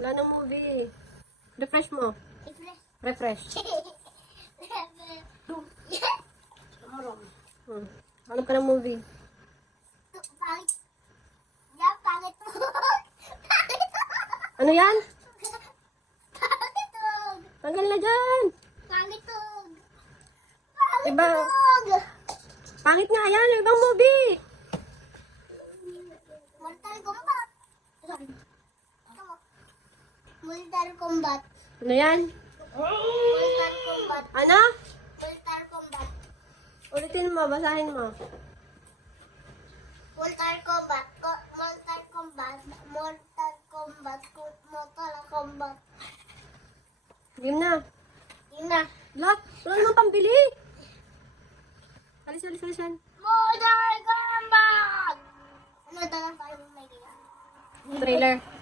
Wala nang movie. Refresh mo. Refresh. Hanap ka ng movie. Pangit. Yan, pangit mo. Pangit mo. Ano yan? Pangit mo. Tanggal na dyan. Pangit mo. Iba. Pangit nga yan. Ibang movie. Mortal Kombat. Mortal Kombat. Ano yan? Mortal Kombat. Ano? Mortal Kombat. Ulitin mo. Basahin mo. Mortal Kombat. Mortal Kombat. Mortal Kombat. Mortal Kombat. Game na. Yun na. Lock. Wala naman pambili. Alis. Mortal Kombat! Ano dalang tayo may gina? Trailer.